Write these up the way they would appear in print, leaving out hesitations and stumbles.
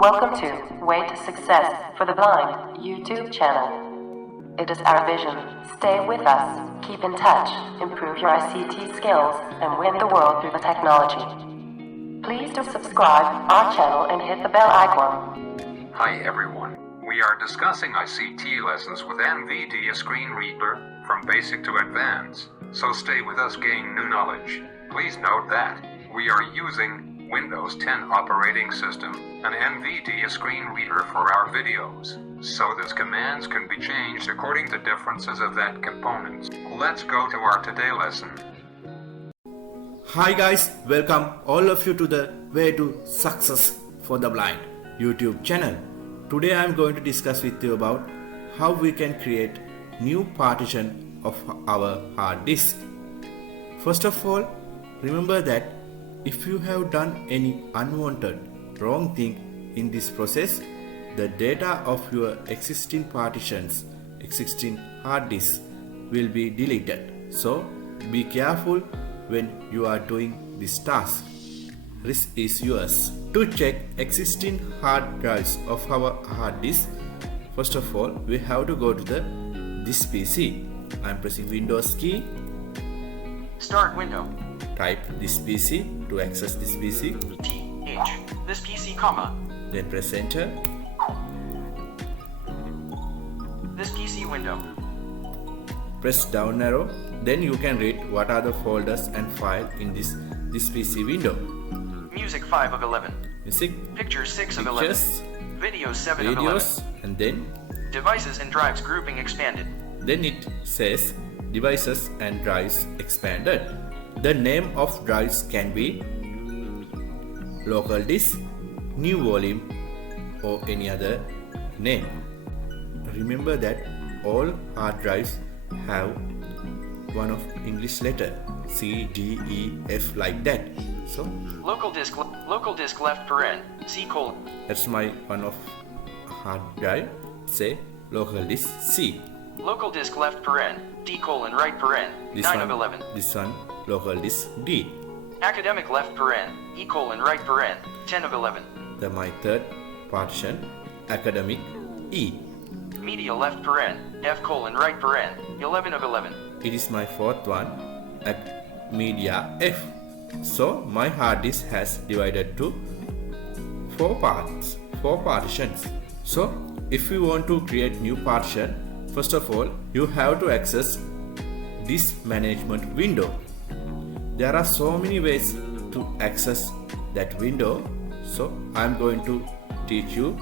Welcome to Way to Success for the Blind YouTube channel. It is our vision. Stay with us, keep in touch, improve your ICT skills, and win the world through the technology. Please do subscribe our channel and hit the bell icon. Hi everyone. We are discussing ICT lessons with NVIDIA screen reader from basic to advanced. So stay with us, gain new knowledge. Please note that we are using Windows 10 operating system, an NVIDIA screen reader for our videos. So these commands can be changed according to differences of that components. Let's go to our today lesson. Hi guys, welcome all of you to the Way to Success for the Blind YouTube channel. Today I am going to discuss with you about how we can create new partition of our hard disk. First of all, remember that if you have done any unwanted wrong thing in this process, the data of your existing partitions, existing hard disk will be deleted. So be careful when you are doing this task. Risk is yours. To check existing hard drives of our hard disk, first of all we have to go to this PC. I am pressing Windows key. Start window. Type this PC to access this PC. TH. This PC, comma. Then press enter. This PC window. Press down arrow. Then you can read what are the folders and files in this PC window. Music 5 of 11. Music. Pictures 6 of Pictures. 11. Videos 7 of 11. Videos. And then Devices and drives grouping expanded. Then it says devices and drives expanded. The name of drives can be local disk, new volume, or any other name. Remember that all hard drives have one of English letter C, D, E, F like that. So Local disk left paren C colon. that's my one of hard drive. Say local disk C. Local disk left paren D colon right paren 9 of 11. This one local disk D. Academic left paren E colon right paren 10 of 11. My third partition academic E. Media left paren F colon right paren 11 of 11. It is my fourth one at media F. So my hard disk has divided to 4 parts, 4 partitions. So if you want to create new partition, first of all you have to access this management window. There are so many ways to access that window. So I am going to teach you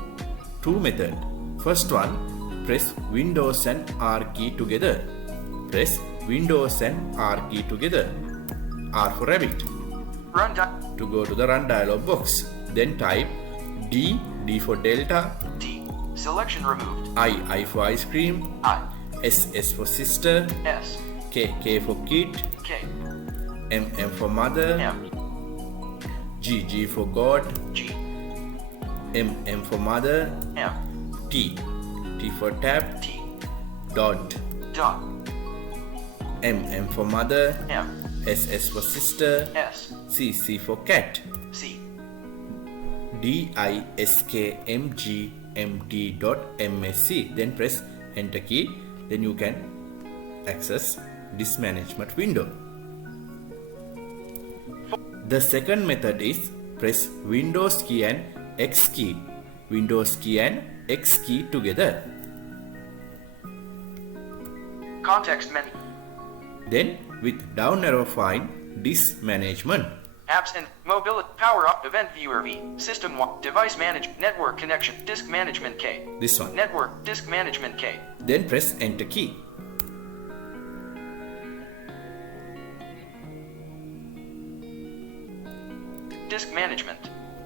2 methods. First one, press Windows and R key together. Press Windows and R key together. R for rabbit. Run To go to the run dialog box. Then type D, D for Delta. D. Selection removed. I for ice cream. I. S for sister. S. K for kid. K. M for mother. M. G for God. G. M for mother. M. T for tap. T. Dot. Dot. M for mother. M. S for sister. S. C for cat. C. diskmgmt.msc. Then press enter key. Then you can access this management window. The second method is press Windows key and X key. Windows key and X key together. Context menu. Then with down arrow find disk management. Apps and mobility. Power up. Event viewer V. System 1. Device manage. Network connection. Disk management K. This one. Network. Disk management K. Then press enter key. Disk management.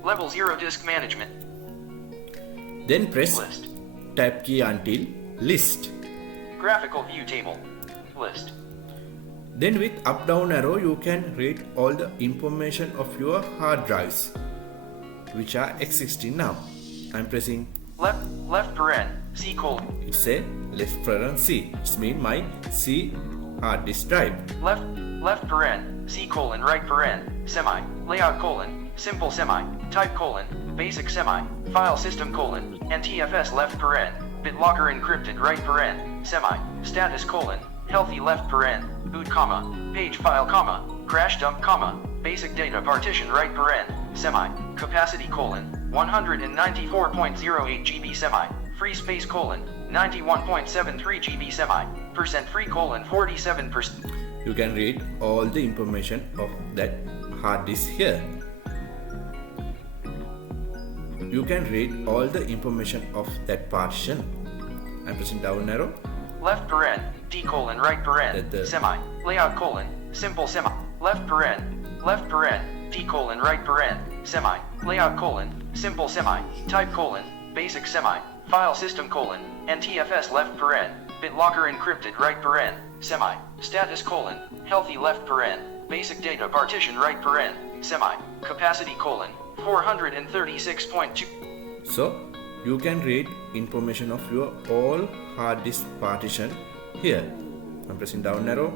Level 0 disk management. Then press List. tab key until list. Graphical view table. List. Then with up down arrow you can read all the information of your hard drives which are existing now. I am pressing Left paren C colon. it's a left paren C. It's mean my C hard disk drive. Left paren C colon right paren semi layout colon simple semi type colon, basic semi, file system colon, NTFS left paren, BitLocker encrypted right paren, semi, status colon, healthy left paren, boot comma, page file comma, crash dump comma, basic data partition right paren, semi, capacity colon, 194.08 GB semi, free space colon, 91.73 GB semi, percent free colon 47%. You can read all the information of that hard disk here. You can read all the information of that partition. I'm pressing down arrow. Left paren, D colon right paren, semi, layout colon, simple semi, left paren, D colon right paren, semi, layout colon, simple semi, type colon, basic semi, file system colon, NTFS left paren, BitLocker encrypted right paren, semi, status colon, healthy left paren, basic data partition right paren, semi, capacity colon, 436.2. So you can read information of your all hard disk partition here. I'm pressing down arrow.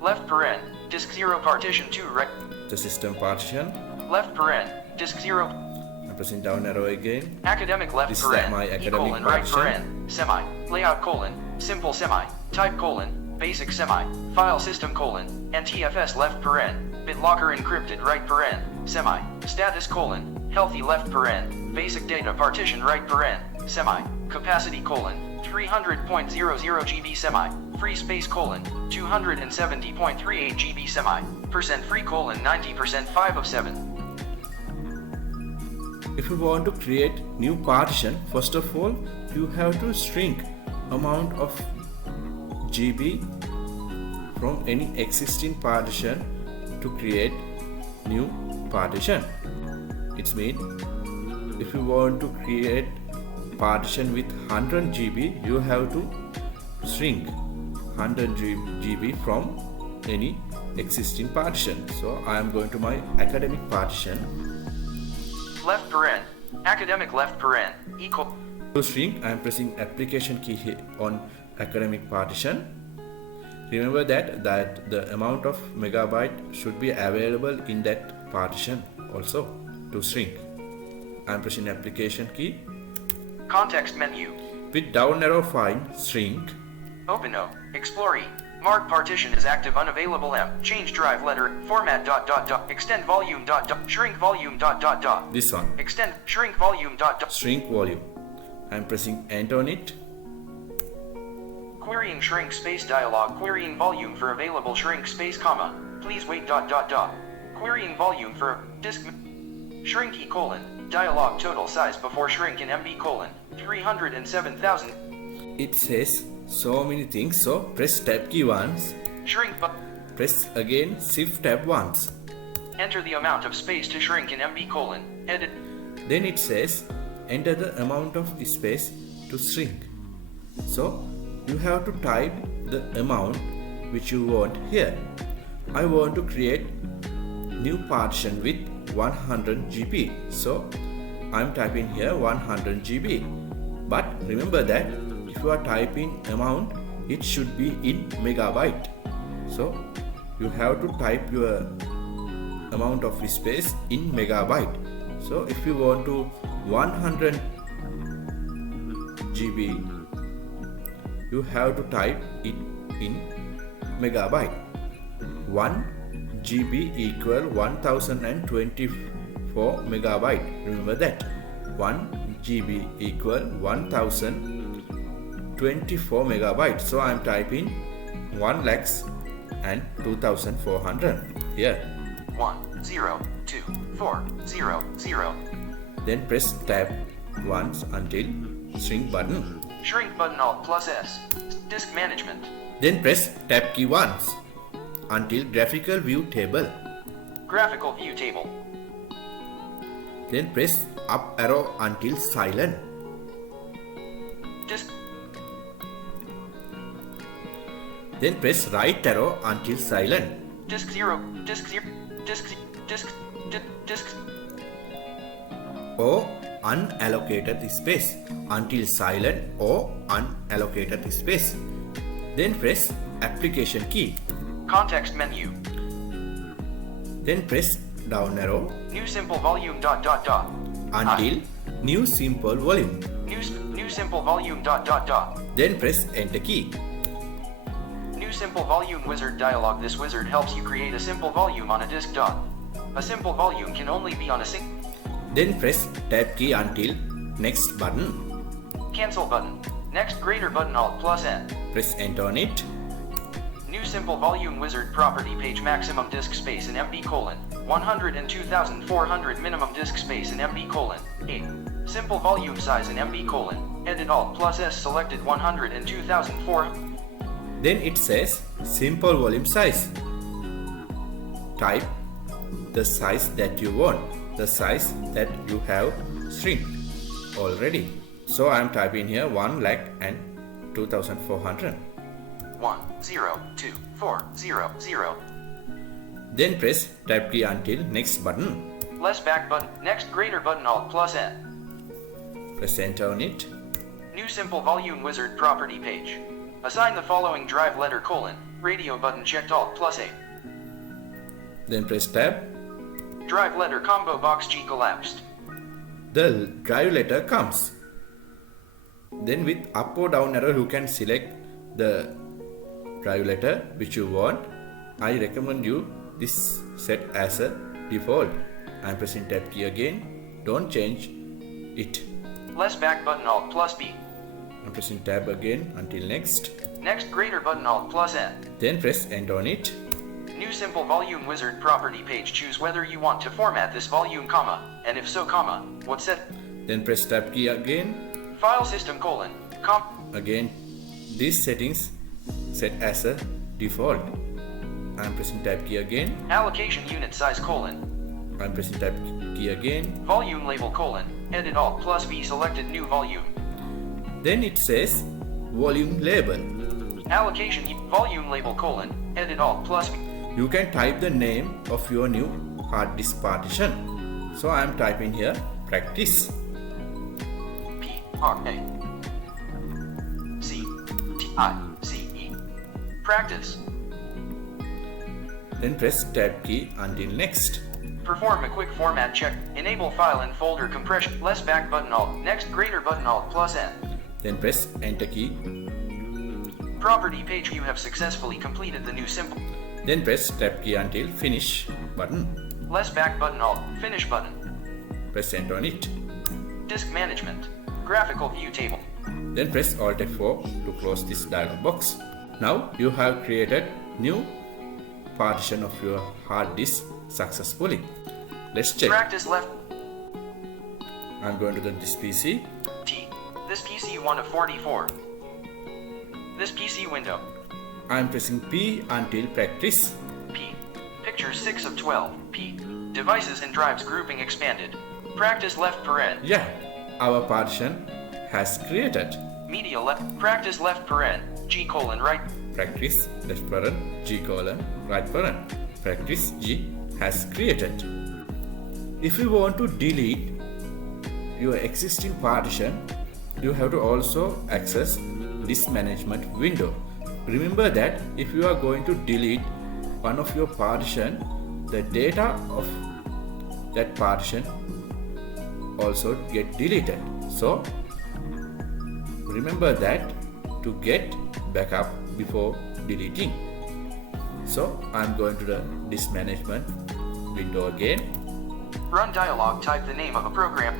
Left paren, disk 0 partition 2 right. The system partition. Left paren, disk 0. I'm pressing down arrow again. Academic left This is paren, my E academic colon right partition. paren, semi, layout colon, simple semi, type colon, basic semi, file system colon, NTFS left paren, BitLocker encrypted right paren, semi, status colon, healthy left paren, basic data partition right paren, semi, capacity colon, 300.00 GB semi, free space colon, 270.38 GB semi, percent free colon 90% 5 of 7. If you want to create new partition, first of all you have to shrink amount of GB from any existing partition to create new partition. It means if you want to create partition with 100 GB, you have to shrink 100 GB from any existing partition. So I am going to my academic partition. Left paren, academic left paren, equal. To shrink, I am pressing application key here on academic partition. Remember that the amount of megabyte should be available in that partition also to shrink. I am pressing application key. Context menu. With down arrow find shrink. Open O. Explore E. Mark partition is active unavailable M. Change drive letter. Format ... Extend volume ... Shrink volume ... This one. Extend shrink volume ... Shrink volume. I am pressing enter on it. Querying shrink space dialog. Querying volume for available shrink space comma. Please wait ... Querying volume for disk shrink E colon. Dialog total size before shrink in MB colon. 307,000. It says so many things, so press tab key once. Shrink Press again shift tab once. Enter the amount of space to shrink in MB colon. Edit. Then it says enter the amount of space to shrink. So you have to type the amount which you want here. I want to create new partition with 100 GB. So I'm typing here 100 GB. But remember that if you are typing amount, it should be in megabyte. So you have to type your amount of space in megabyte. So if you want to 100 GB, you have to type it in megabyte. 1 GB equal 1024 megabyte. Remember that 1 GB equal 1024 megabytes. So I am typing 1,02,400 here. 1,0,2,4,0,0. Then press tab once until shrink button. Shrink button Alt plus S. Disk management. Then press tab key once until graphical view table. Graphical view table. Then press up arrow until silent. Disk. Then press right arrow until silent. Disk 0. Disk 0. Disk. Disk. Disk. Or unallocated space until silent or unallocated space. Then press application key. Context menu. Then press down arrow New simple volume dot dot dot. until new simple volume. New simple volume dot dot dot. Then press enter key. New simple volume wizard dialog. This wizard helps you create a simple volume on a disk dot. A simple volume can only be on a Then press tab key until next button. cancel button. Next greater button Alt plus N. Press enter on it. New simple volume wizard property page maximum disk space in MB colon 102,400 minimum disk space in MB colon 8. Simple volume size in MB colon edit Alt plus S selected 102,400. Then it says simple volume size. Type the size that you want, the size that you have shrink already. So I am typing here 1,02,400. 102,400. Then press tab key until next button. Less back button. Next greater button Alt plus N. Press enter on it. New simple volume wizard property page. Assign the following drive letter colon radio button checked Alt plus A. Then press tab. Drive letter combo box G collapsed. The drive letter comes. Then with up or down arrow you can select the drive letter which you want. I recommend you this set as a default. I am pressing tab key again. Don't change it. Less back button Alt plus B. I'm pressing tab again until next. Next greater button Alt plus N. Then press enter on it. New simple volume wizard property page. Choose whether you want to format this volume comma, and if so comma, what set. Then press tab key again. File system colon Again these settings set as a default. I'm pressing tab key again. allocation unit size colon I'm pressing tab key again. volume label colon edit Alt plus V selected new volume. Then it says volume label. Allocation volume label colon edit Alt plus V. You can type the name of your new hard disk partition. So I am typing here practice. Practice. Practice. Then press tab key until next. Perform a quick format check. Enable file and folder compression. Less back button Alt. Next greater button Alt plus N. Then press enter key. Property page. You have successfully completed the new simple. Then press tab key until finish button. Less back button Alt. Finish button. Press enter on it. Disk management. Graphical view table. Then press Alt F4 to close this dialog box. Now you have created new partition of your hard disk successfully. Let's check. Practice left. I'm going to this PC. T. This PC 1 of 44. This PC window. I'm pressing P until practice. P. Pictures 6 of 12. P. Devices and drives grouping expanded. Practice left paren. Yeah, our partition has created. Media left. Practice left paren. G colon right. Practice left paren, G colon right paren. Practice G has created. If you want to delete your existing partition, you have to also access this management window. Remember that if you are going to delete one of your partition, the data of that partition also get deleted. So remember that to get backup before deleting. So I'm going to the disk management window again. Run dialog. Type the name of a program.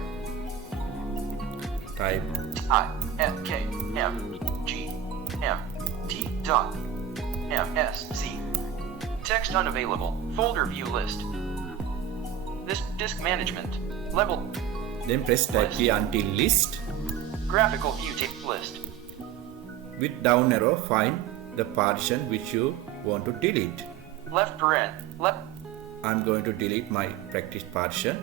Type IFKMGMT.MSC. Text unavailable. Folder view list. This disk management level. Then press tab key until list. Graphical view tape list. With down arrow find the partition which you want to delete. Left paren. Left. I'm going to delete my practice partition.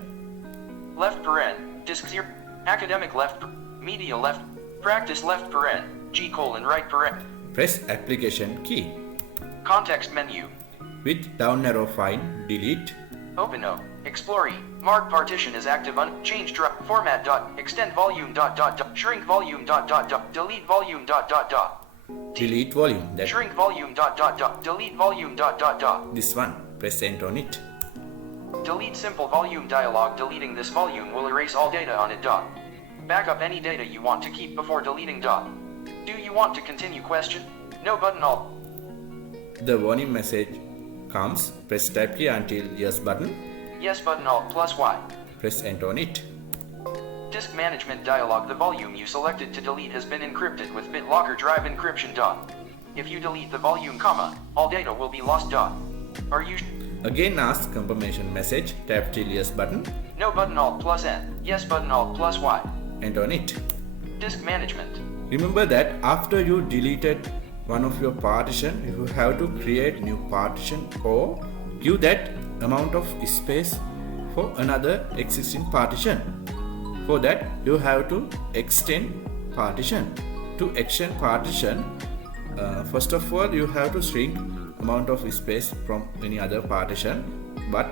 Left paren. Disk 0. Academic left. Media left. Practice left paren. G colon right paren. Press application key. Context menu. With down arrow find delete. Open O. Explore E. Mark partition is active. Change drop. Format dot. Extend volume dot dot dot. Shrink volume dot dot dot. Delete volume dot dot dot. Delete volume. That Shrink volume dot dot dot. Delete volume dot dot dot. this one. Press enter on it. Delete simple volume dialog. Deleting this volume will erase all data on it. Back up any data you want to keep before deleting. Do you want to continue? Question. No button. Alt. The warning message comes. Press tab key until yes button. Yes button. Alt plus Y. Press enter on it. Disk management dialog. The volume you selected to delete has been encrypted with BitLocker drive encryption. If you delete the volume, all data will be lost. Are you Again ask confirmation message. Tap till yes button. No button. Alt plus N. Yes button. Alt plus Y. Enter on it. Disk management. Remember that after you deleted one of your partition, you have to create new partition or give that amount of space for another existing partition. For that you have to extend partition. To extend partition, first of all you have to shrink amount of space from any other partition, but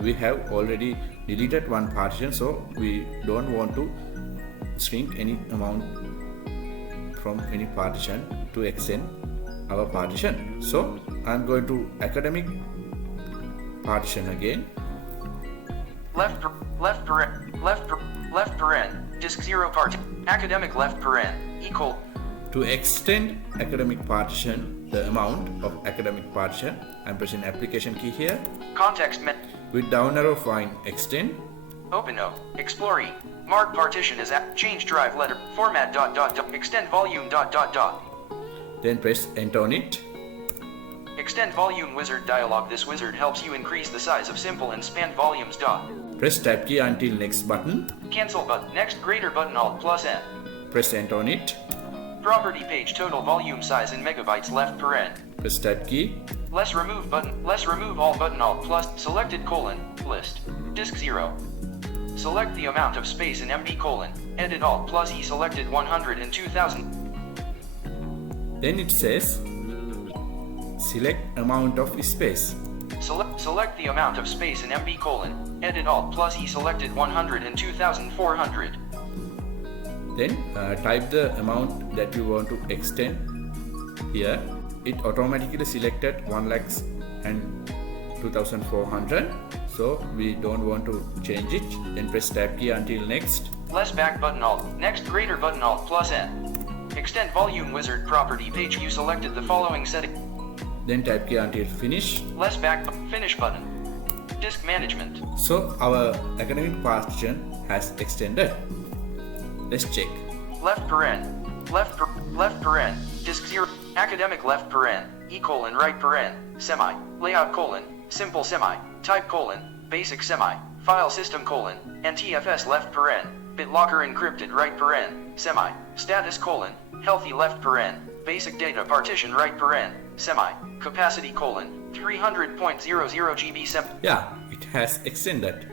we have already deleted one partition, so we don't want to shrink any amount from any partition to extend our partition. So I'm going to academic partition again. Left paren, disk 0 part, academic left paren, equal. To extend academic partition, the amount of academic partition, I'm pressing application key here. Context With down arrow find extend. Open O, explore E, mark partition as change drive letter, format ... extend volume ... Then press enter on it. Extend volume wizard dialog. This wizard helps you increase the size of simple and span volumes. Press tab key until next button. Cancel button. Next greater button. Alt plus N. Press enter on it. Property page total volume size in megabytes left paren. Press tab key. Less remove button. Less remove all button. Alt plus selected colon list disk 0. Select the amount of space in MB colon. Edit Alt plus E selected 102,000. Then it says select amount of space. Select the amount of space in MB colon. Edit Alt plus E selected 102,400. Then type the amount that you want to extend here. It automatically selected 1,02,400. So we don't want to change it. Then press tab key until next. Less back button. Alt. Next greater button. Alt plus N. Extend volume wizard property page. You selected the following setting. Then type key until finish. Less back finish button. Disk management. So our academic partition has extended. Let's check. Left paren. Left paren. Disk 0. Academic left paren. E colon right paren. Semi. Layout colon. Simple semi. Type colon. Basic semi. File system colon. NTFS left paren. BitLocker encrypted right paren. Semi. Status colon. Healthy left paren. Basic data partition right paren. Semi. Capacity colon. 300.00 GB semi. Yeah, it has extended.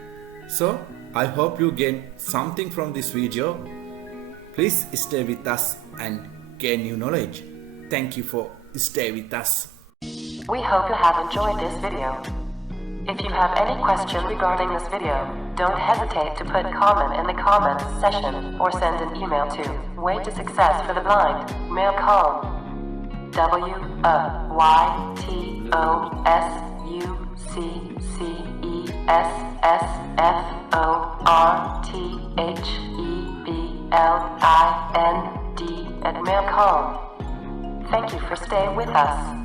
So I hope you gain something from this video. Please stay with us and gain new knowledge. Thank you for stay with us. We hope you have enjoyed this video. If you have any question regarding this video, don't hesitate to put comment in the comments section or send an email to waytosuccessfortheblind, mail column waytosuccessfortheblind@mailcom. Thank you for staying with us.